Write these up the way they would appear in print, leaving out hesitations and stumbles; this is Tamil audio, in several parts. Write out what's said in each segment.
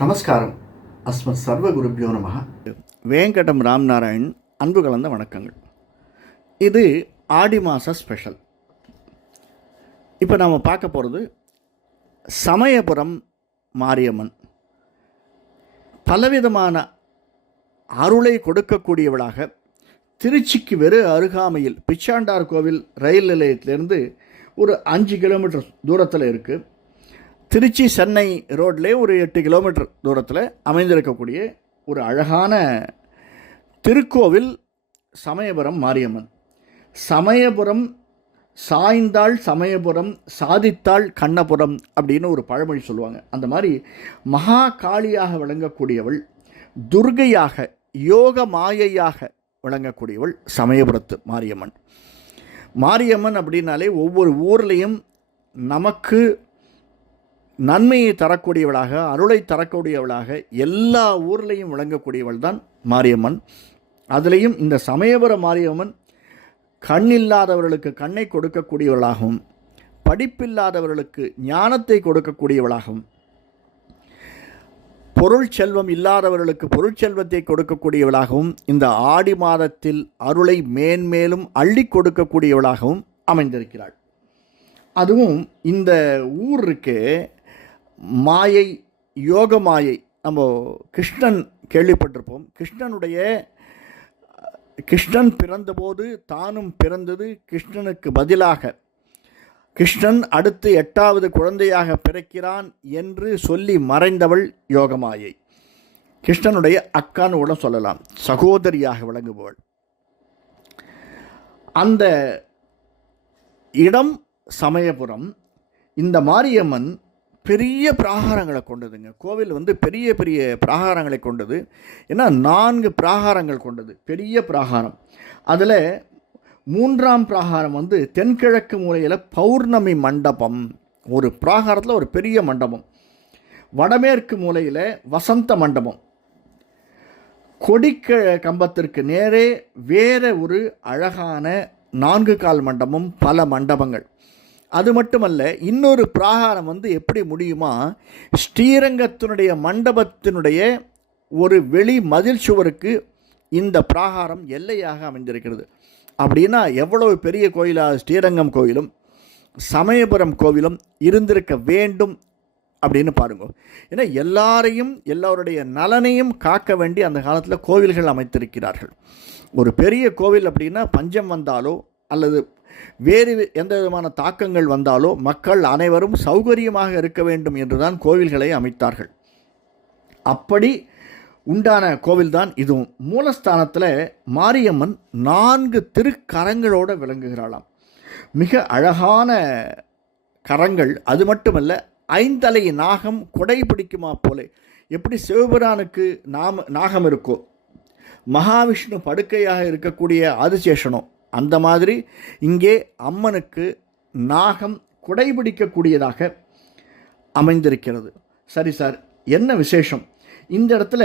நமஸ்காரம். அஸ்மத் சர்வகுருபியோ நம. வேங்கடம் ராம்நாராயண் அன்பு கலந்த வணக்கங்கள். இது ஆடி மாத ஸ்பெஷல். இப்போ நாம் பார்க்க போகிறது சமயபுரம் மாரியம்மன். பலவிதமான அருளை கொடுக்கக்கூடியவளாக திருச்சிக்கு வெறு அருகாமையில் பிச்சாண்டார் கோவில் ரயில் நிலையத்திலேருந்து ஒரு 5 கிலோமீட்டர் தூரத்தில் இருக்குது. திருச்சி சென்னை ரோட்லேயே ஒரு 8 கிலோமீட்டர் தூரத்தில் அமைந்திருக்கக்கூடிய ஒரு அழகான திருக்கோவில் சமயபுரம் மாரியம்மன். சமயபுரம் சாய்ந்தாள் சமயபுரம், சாதித்தாள் கண்ணபுரம் அப்படின்னு ஒரு பழமொழி சொல்லுவாங்க. அந்த மாதிரி மகா காளியாக விளங்கக்கூடியவள், துர்கையாக, யோக மாயையாக விளங்கக்கூடியவள் சமயபுரத்து மாரியம்மன். மாரியம்மன் அப்படின்னாலே ஒவ்வொரு ஊர்லேயும் நமக்கு நன்மையை தரக்கூடியவளாக, அருளை தரக்கூடியவளாக எல்லா ஊர்லேயும் விளங்கக்கூடியவள் தான் மாரியம்மன். அதுலேயும் இந்த சமயபுர மாரியம்மன் கண்ணில்லாதவர்களுக்கு கண்ணை கொடுக்கக்கூடியவளாகவும், படிப்பில்லாதவர்களுக்கு ஞானத்தை கொடுக்கக்கூடியவளாகவும், பொருள் செல்வம் இல்லாதவர்களுக்கு பொருட்செல்வத்தை கொடுக்கக்கூடியவளாகவும், இந்த ஆடி மாதத்தில் அருளை மேன்மேலும் அள்ளி கொடுக்கக்கூடியவளாகவும் அமைந்திருக்கிறாள். அதுவும் இந்த ஊருக்கு மாயை, யோக மாயை. நம்ம கிருஷ்ணன் கேள்விப்பட்டிருப்போம். கிருஷ்ணன் பிறந்தபோது தானும் பிறந்தது கிருஷ்ணனுக்கு பதிலாக கிருஷ்ணன் அடுத்து 8வது குழந்தையாக பிறக்கிறான் என்று சொல்லி மறைந்தவள் யோகமாயை. கிருஷ்ணனுடைய அக்கான்னு கூட சொல்லலாம், சகோதரியாக விளங்குபவள். அந்த இடம் சமயபுரம். இந்த மாரியம்மன் பெரிய பிராகாரங்களை கொண்டதுங்க. கோவில் பெரிய பெரிய பிராகாரங்களை கொண்டது. ஏன்னா 4 பிராகாரங்கள் கொண்டது, பெரிய பிராகாரம். அதில் 3ஆம் பிராகாரம் தென்கிழக்கு மூலையில் பௌர்ணமி மண்டபம். ஒரு பிராகாரத்தில் ஒரு பெரிய மண்டபம். வடமேற்கு மூலையில் வசந்த மண்டபம். கொடிக்க கம்பத்திற்கு நேரே வேற ஒரு அழகான 4 கால் மண்டபம், பல மண்டபங்கள். அது மட்டுமல்ல, இன்னொரு பிராகாரம் எப்படி முடியுமா, ஸ்ரீரங்கத்தினுடைய மண்டபத்தினுடைய ஒரு வெளி மதில் சுவருக்கு இந்த பிராகாரம் எல்லையாக அமைந்திருக்கிறது. அப்படின்னா எவ்வளவு பெரிய கோயிலாக ஸ்ரீரங்கம் கோயிலும் சமயபுரம் கோவிலும் இருந்திருக்க வேண்டும் அப்படின்னு பாருங்க. ஏன்னா எல்லாருடைய நலனையும் காக்க வேண்டி அந்த காலத்தில் கோவில்கள் அமைத்திருக்கிறார்கள். ஒரு பெரிய கோவில் அப்படின்னா பஞ்சம் வந்தாலோ அல்லது வேறு எந்த விதமான தாக்கங்கள் வந்தாலோ மக்கள் அனைவரும் சௌகரியமாக இருக்க வேண்டும் என்றுதான் கோவில்களை அமைத்தார்கள். அப்படி உண்டான கோவில்தான் இதுவும். மூலஸ்தானத்தில் மாரியம்மன் 4 திருக்கரங்களோடு விளங்குகிறாளாம். மிக அழகான கரங்கள். அது மட்டுமல்ல, 5 தலை நாகம் கொடை பிடிக்குமா போல. எப்படி சிவபிரானுக்கு நாகம் இருக்கோ, மகாவிஷ்ணு படுக்கையாக இருக்கக்கூடிய ஆதிசேஷனோ, அந்த மாதிரி இங்கே அம்மனுக்கு நாகம் குடைபிடிக்கக்கூடியதாக அமைந்திருக்கிறது. சரி சார், என்ன விசேஷம்? இந்த இடத்துல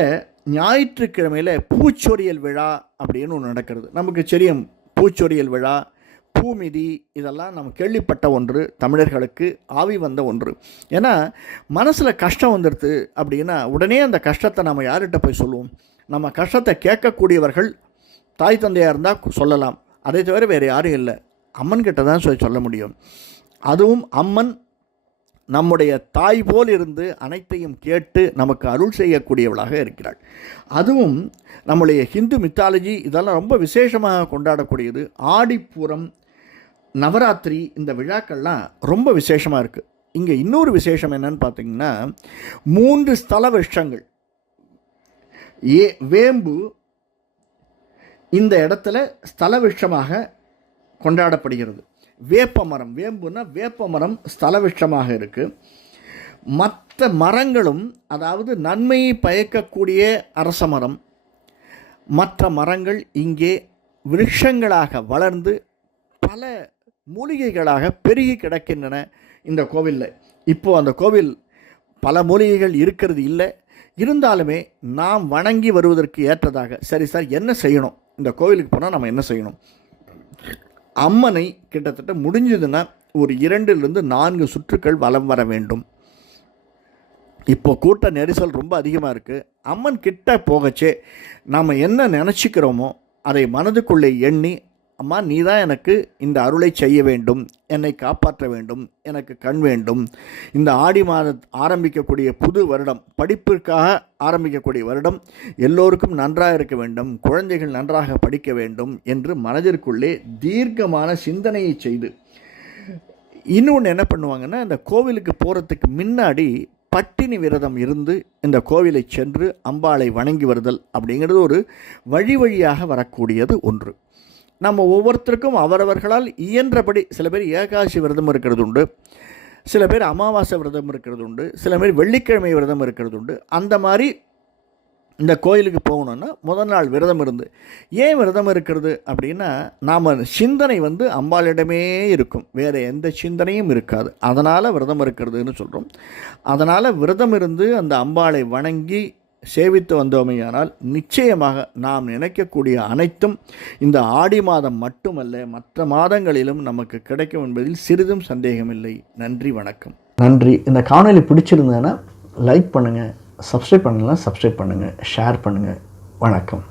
ஞாயிற்றுக்கிழமையில் பூச்சொரியல் விழா அப்படின்னு ஒன்று நடக்கிறது. நமக்கு தெரியும், பூச்சொரியல் விழா, பூமிதி, இதெல்லாம் நம்ம கேள்விப்பட்ட ஒன்று, தமிழர்களுக்கு ஆவி வந்த ஒன்று. ஏன்னா மனசில் கஷ்டம் வந்துடுது அப்படின்னா உடனே அந்த கஷ்டத்தை நம்ம யார்கிட்ட போய் சொல்லுவோம்? நம்ம கஷ்டத்தை கேட்கக்கூடியவர்கள் தாய் தந்தையாக இருந்தால் சொல்லலாம். அதை தவிர வேறு யாரும் இல்லை, அம்மன்கிட்ட தான் சொல்ல முடியும். அதுவும் அம்மன் நம்முடைய தாய் போல் இருந்து அனைத்தையும் கேட்டு நமக்கு அருள் செய்யக்கூடியவளாக இருக்கிறாள். அதுவும் நம்முடைய ஹிந்து மித்தாலஜி இதெல்லாம் ரொம்ப விசேஷமாக கொண்டாடக்கூடியது. ஆடிப்பூரம், நவராத்திரி, இந்த விழாக்கள்லாம் ரொம்ப விசேஷமாக இருக்குது. இங்கே இன்னொரு விசேஷம் என்னன்னு பார்த்தீங்கன்னா, 3 ஸ்தல விருட்சங்கள். வேம்பு இந்த இடத்துல ஸ்தல விருட்சமாக கொண்டாடப்படுகிறது. வேப்பமரம், வேம்புன்னா வேப்பமரம் ஸ்தல விருட்சமாக இருக்குது. மற்ற மரங்களும், அதாவது நன்மையை பயக்கக்கூடிய அரச மரம், மற்ற மரங்கள் இங்கே விருட்சங்களாக வளர்ந்து பல மூலிகைகளாக பெருகி கிடக்கின்றன இந்த கோவிலில். இப்போது அந்த கோவில் பல மூலிகைகள் இருக்கிறது இல்லை. இருந்தாலுமே நாம் வணங்கி வருவதற்கு ஏற்றதாக, சரி சார் என்ன செய்யணும், இந்த கோவிலுக்கு போனால் நம்ம என்ன செய்யணும்? அம்மனை கிட்டத்தட்ட முடிஞ்சதுன்னா ஒரு 2 to 4 சுற்றுக்கள் வலம் வர வேண்டும். இப்போ கூட்ட நெரிசல் ரொம்ப அதிகமாக இருக்குது. அம்மன் கிட்ட போகச்சே நாம் என்ன நினச்சிக்கிறோமோ அதை மனதுக்குள்ளே எண்ணி, அம்மா நீ தான் எனக்கு இந்த அருளை செய்ய வேண்டும், என்னை காப்பாற்ற வேண்டும், எனக்கு கண் வேண்டும், இந்த ஆடி ஆரம்பிக்கக்கூடிய புது வருடம், படிப்பிற்காக ஆரம்பிக்கக்கூடிய வருடம் எல்லோருக்கும் நன்றாக இருக்க வேண்டும், குழந்தைகள் நன்றாக படிக்க வேண்டும் என்று மனதிற்குள்ளே தீர்க்கமான சிந்தனையை செய்து, இன்னொன்று என்ன பண்ணுவாங்கன்னா, இந்த கோவிலுக்கு போகிறதுக்கு முன்னாடி பட்டினி விரதம் இருந்து இந்த கோவிலை சென்று அம்பாளை வணங்கி வருதல் அப்படிங்கிறது ஒரு வழியாக வரக்கூடியது ஒன்று. நம்ம ஒவ்வொருத்தருக்கும் அவரவர்களால் இயன்றபடி, சில பேர் ஏகாதசி விரதம் இருக்கிறது உண்டு, சில பேர் அமாவாசை விரதம் இருக்கிறது உண்டு, சில பேர் வெள்ளிக்கிழமை விரதம் இருக்கிறது உண்டு. அந்த மாதிரி இந்த கோயிலுக்கு போகணுன்னா முதல் நாள் விரதம் இருந்து, ஏன் விரதம் இருக்கிறது அப்படின்னா, நாம் சிந்தனை அம்பாளிடமே இருக்கும், வேறு எந்த சிந்தனையும் இருக்காது. அதனால் விரதம் இருக்கிறதுன்னு சொல்கிறோம். அதனால் விரதம் இருந்து அந்த அம்பாளை வணங்கி சேவித்து வந்தோமையானால் நிச்சயமாக நாம் நினைக்கக்கூடிய அனைத்தும் இந்த ஆடி மாதம் மட்டுமல்ல, மற்ற மாதங்களிலும் நமக்கு கிடைக்கும் என்பதில் சிறிதும் சந்தேகமில்லை. நன்றி, வணக்கம். நன்றி. இந்த காணொளி பிடிச்சிருந்தேன்னா லைக் பண்ணுங்கள், சப்ஸ்கிரைப் பண்ணலாம் சப்ஸ்கிரைப் பண்ணுங்கள், ஷேர் பண்ணுங்கள். வணக்கம்.